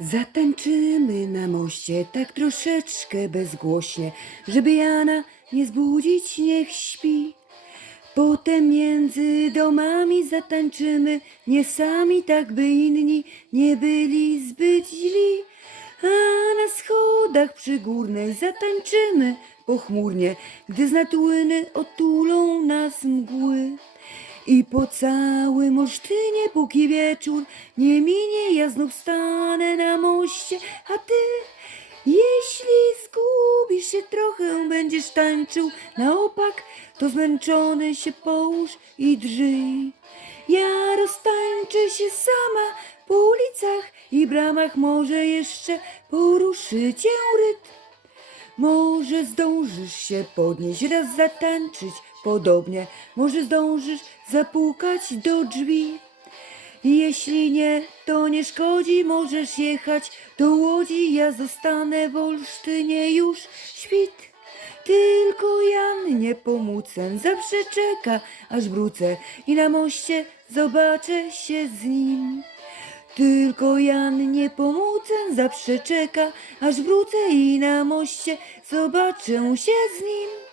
Zatańczymy na moście tak troszeczkę bezgłośnie, żeby Jana nie zbudzić, niech śpi. Potem między domami zatańczymy, nie sami, tak by inni nie byli zbyt źli. A na schodach przygórnej zatańczymy pochmurnie, gdy z natłyny otulą nas mgły. I po całym Olsztynie, póki wieczór nie minie, ja znów stanę na moście, a ty, jeśli zgubisz się trochę, będziesz tańczył na opak, to zmęczony się połóż i drżyj. Ja roztańczę się sama po ulicach i bramach, może jeszcze poruszy cię rytm. Może zdążysz się podnieść, raz zatańczyć podobnie, może zdążysz zapukać do drzwi. Jeśli nie, to nie szkodzi, możesz jechać do Łodzi, ja zostanę w Olsztynie już świt. Tylko Jan nie pomócę, zawsze czeka, aż wrócę i na moście zobaczę się z nim. Tylko Jan nie pomócę, zawsze czeka, aż wrócę i na moście zobaczę się z nim.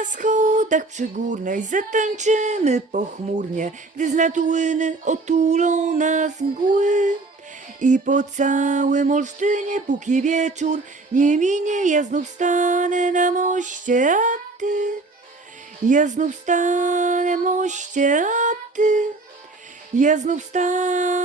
Na schodach przygórnej zatańczymy pochmurnie, gdy z natłyny otulą nas mgły. I po całym Olsztynie, póki wieczór nie minie, ja znów stanę na moście, a ty? Ja znów stanę moście, a ty? Ja znów stanę